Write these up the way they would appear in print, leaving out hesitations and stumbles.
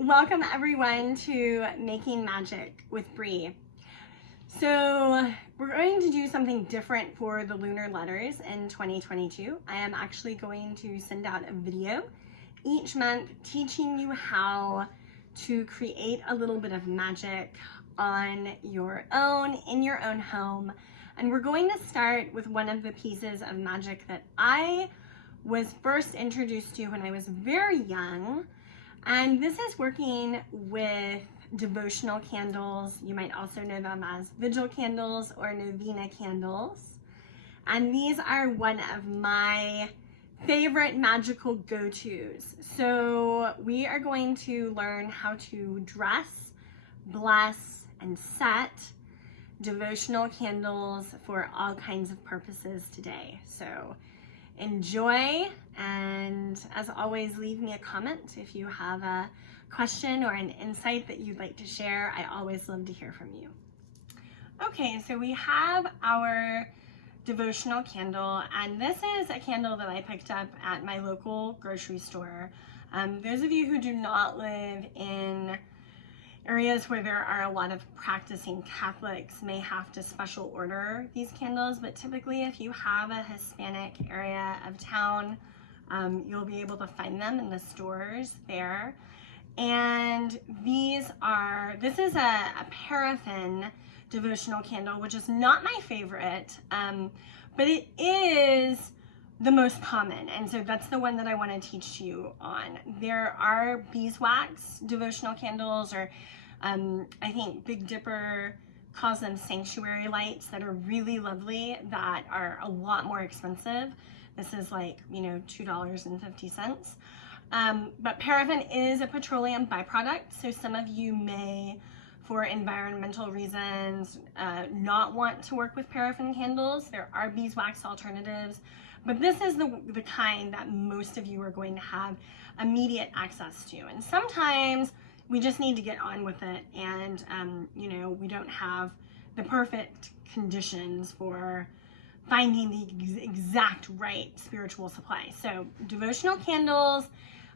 Welcome everyone to Making Magic with Bree. So we're going to do something different for the lunar letters in 2022. I am actually going to send out a video each month teaching you how to create a little bit of magic on your own, in your own home. And we're going to start with one of the pieces of magic that I was first introduced to when I was very young. And this is working with devotional candles. You might also know them as vigil candles or novena candles. And these are one of my favorite magical go-tos. So we are going to learn how to dress, bless, and set devotional candles for all kinds of purposes today. So enjoy, and as always, leave me a comment if you have a question or an insight that you'd like to share. I always love to hear from you. Okay, so we have our devotional candle, and this is a candle that I picked up at my local grocery store. Those of you who do not live in areas where there are a lot of practicing Catholics may have to special order these candles, but typically if you have a Hispanic area of town, you'll be able to find them in the stores there. And this is a paraffin devotional candle, which is not my favorite, but it is the most common, and so that's the one that I want to teach you on. There are beeswax devotional candles, or I think Big Dipper calls them sanctuary lights, that are really lovely, that are a lot more expensive. This is like, $2.50. But paraffin is a petroleum byproduct, so some of you may, for environmental reasons, not want to work with paraffin candles. There are beeswax alternatives, but this is the kind that most of you are going to have immediate access to. And sometimes we just need to get on with it, and we don't have the perfect conditions for finding the exact right spiritual supply. So devotional candles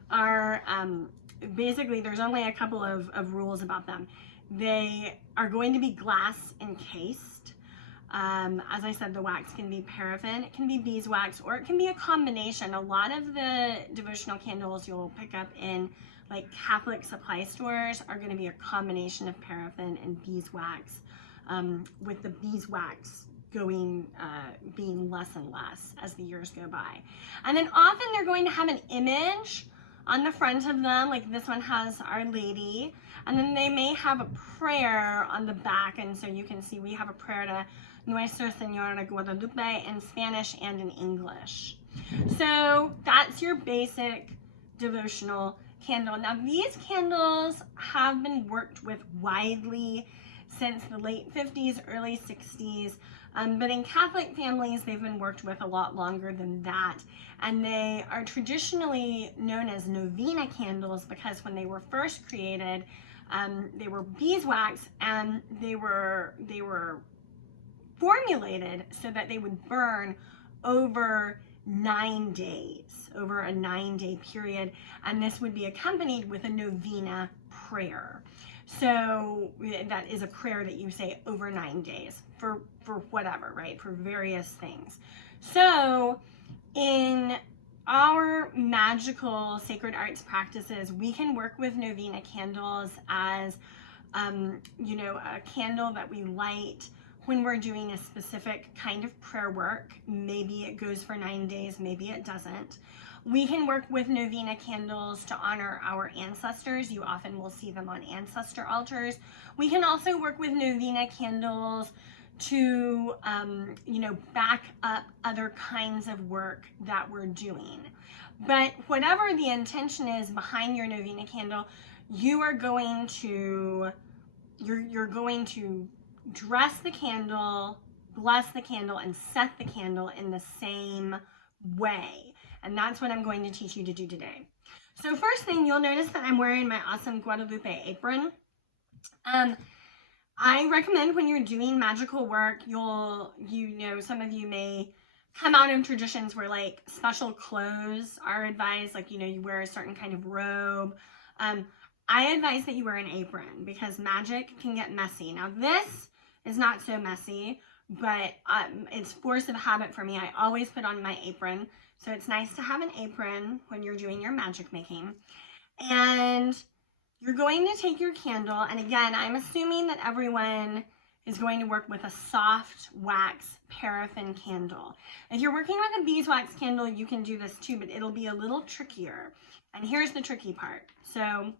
are basically, there's only a couple of rules about them. They are going to be glass encased. As I said, the wax can be paraffin, it can be beeswax, or it can be a combination. A lot of the devotional candles you'll pick up in like Catholic supply stores are going to be a combination of paraffin and beeswax, with the beeswax being less and less as the years go by. And then often they're going to have an image on the front of them, like this one has Our Lady, and then they may have a prayer on the back, and so you can see we have a prayer to Nuestra Señora de Guadalupe in Spanish and in English. So that's your basic devotional candle. Now these candles have been worked with widely since the late 50s, early 60s, but in Catholic families they've been worked with a lot longer than that, and they are traditionally known as novena candles because when they were first created, they were beeswax, and they were formulated so that they would burn over 9 days, over a 9-day period, and this would be accompanied with a novena prayer. So that is a prayer that you say over 9 days for whatever, right? For various things. So in our magical sacred arts practices, we can work with novena candles as, a candle that we light when we're doing a specific kind of prayer work. Maybe it goes for 9 days, maybe it doesn't. We can work with novena candles to honor our ancestors. You often will see them on ancestor altars. We can also work with novena candles to, back up other kinds of work that we're doing. But whatever the intention is behind your novena candle, you're going to dress the candle, bless the candle, and set the candle in the same way. And that's what I'm going to teach you to do today. So first thing, you'll notice that I'm wearing my awesome Guadalupe apron. I recommend when you're doing magical work, some of you may come out of traditions where like special clothes are advised, like, you wear a certain kind of robe. I advise that you wear an apron because magic can get messy. Now this is not so messy, but it's force of habit for me. I always put on my apron. So it's nice to have an apron when you're doing your magic making. And you're going to take your candle, and again, I'm assuming that everyone is going to work with a soft wax paraffin candle. If you're working with a beeswax candle, you can do this too, but it'll be a little trickier. And here's the tricky part. So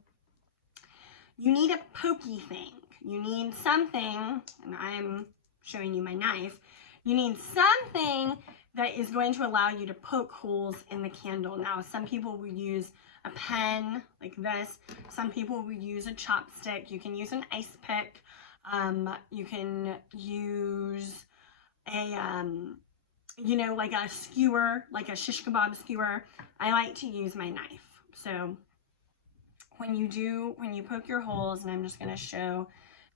you need a pokey thing. You need something, and I'm showing you my knife. You need something that is going to allow you to poke holes in the candle. Now, some people will use a pen like this. Some people will use a chopstick. You can use an ice pick. You can use a, you know, like a skewer, like a shish kebab skewer. I like to use my knife. So when you poke your holes, and I'm just going to show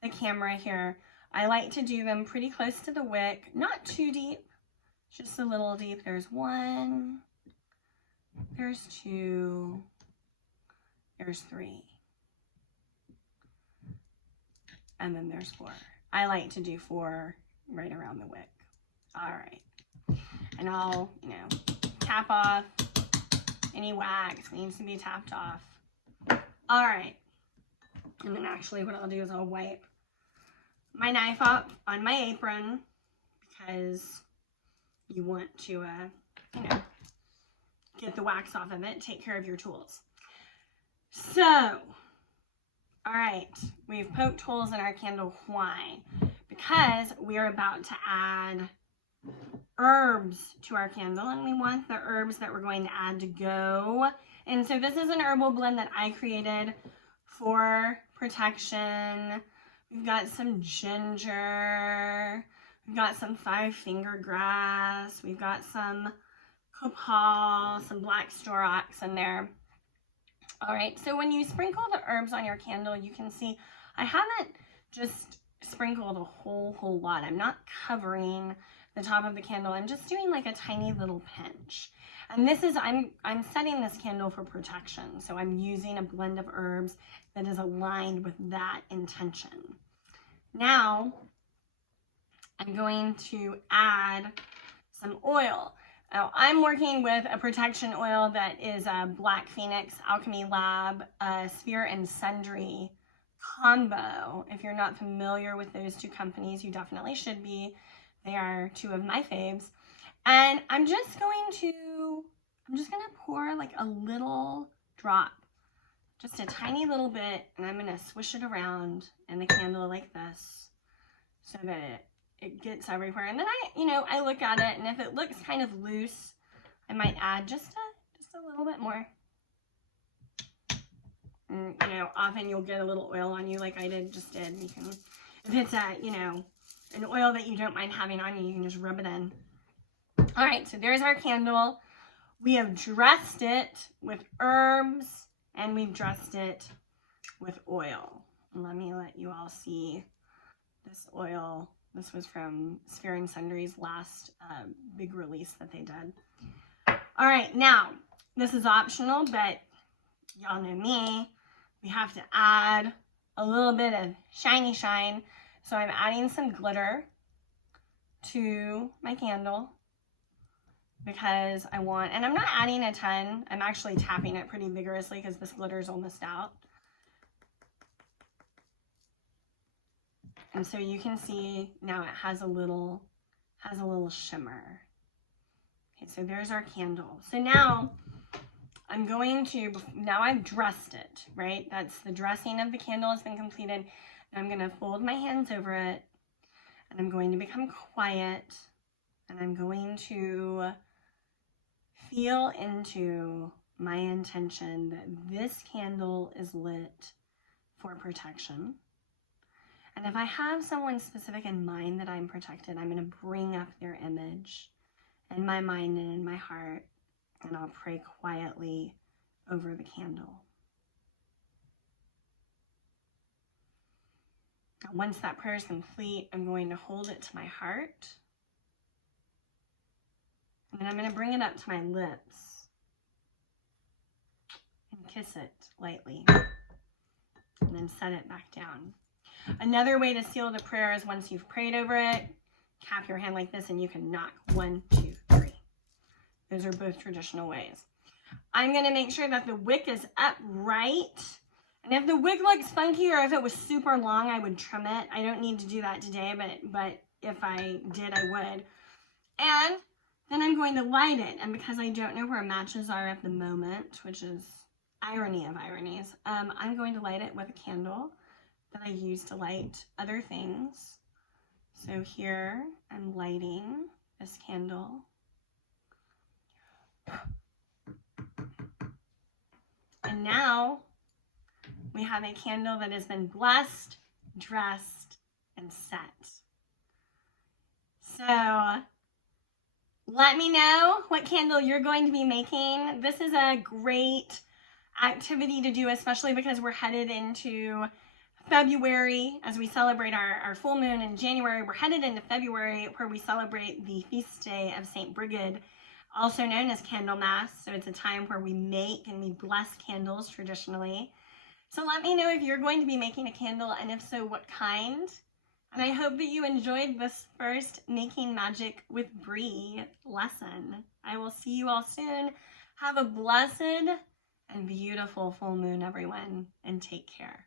the camera here, I like to do them pretty close to the wick, not too deep, just a little deep. There's one, there's two, there's three, and then there's four. I like to do 4 right around the wick. All right, and I'll, you know, tap off any wax needs to be tapped off. All right, and then actually what I'll do is I'll wipe my knife up on my apron because you want to, you know, get the wax off of it, take care of your tools. So, all right, we've poked holes in our candle. Why? Because we are about to add herbs to our candle, and we want the herbs that we're going to add to go. And so this is an herbal blend that I created for protection. We've got some ginger, we've got some 5-finger grass, we've got some copal, some black storax in there. All right, so when you sprinkle the herbs on your candle, you can see I haven't just sprinkled a whole lot. I'm not covering the top of the candle. I'm just doing like a tiny little pinch. And this is, I'm setting this candle for protection. So I'm using a blend of herbs that is aligned with that intention. Now, I'm going to add some oil. Now, I'm working with a protection oil that is a Black Phoenix Alchemy Lab Sphere and Sundry combo. If you're not familiar with those two companies, you definitely should be. They are 2 of my faves. And I'm just going to pour like a little drop, just a tiny little bit, and I'm going to swish it around in the candle like this so that it gets everywhere. And then I look at it, and if it looks kind of loose, I might add just a little bit more. And, you know, often you'll get a little oil on you like I just did. You can, if it's an oil that you don't mind having on you, you can just rub it in. All right, so there's our candle. We have dressed it with herbs, and we've dressed it with oil. Let me let you all see this oil. This was from Sphere and Sundry's last big release that they did. All right, now, this is optional, but y'all know me. We have to add a little bit of shiny shine. So I'm adding some glitter to my candle because I want, and I'm not adding a ton. I'm actually tapping it pretty vigorously because this glitter is almost out. And so you can see now it has a little shimmer. Okay, so there's our candle. So now I'm going to, now I've dressed it, right? That's the dressing of the candle has been completed. Now I'm going to fold my hands over it, and I'm going to become quiet, and I'm going to feel into my intention that this candle is lit for protection. And if I have someone specific in mind that I'm protected, I'm going to bring up their image in my mind and in my heart, and I'll pray quietly over the candle. Now, once that prayer is complete, I'm going to hold it to my heart, and then I'm going to bring it up to my lips and kiss it lightly. then set it back down. Another way to seal the prayer is once you've prayed over it, cap your hand like this and you can knock 1, 2, 3. Those are both traditional ways. I'm going to make sure that the wick is upright. And if the wick looks funky or if it was super long, I would trim it. I don't need to do that today, but if I did, I would. And then I'm going to light it. And because I don't know where matches are at the moment, which is irony of ironies, I'm going to light it with a candle that I use to light other things. So here I'm lighting this candle. And now we have a candle that has been blessed, dressed, and set. So let me know what candle you're going to be making. This is a great activity to do, especially because we're headed into February as we celebrate our full moon in January. We're headed into February where we celebrate the feast day of St. Brigid, also known as Candlemas. So it's a time where we make and we bless candles traditionally. So let me know if you're going to be making a candle, and if so, what kind. And I hope that you enjoyed this first Making Magic with Bri lesson. I will see you all soon. Have a blessed and beautiful full moon, everyone, and take care.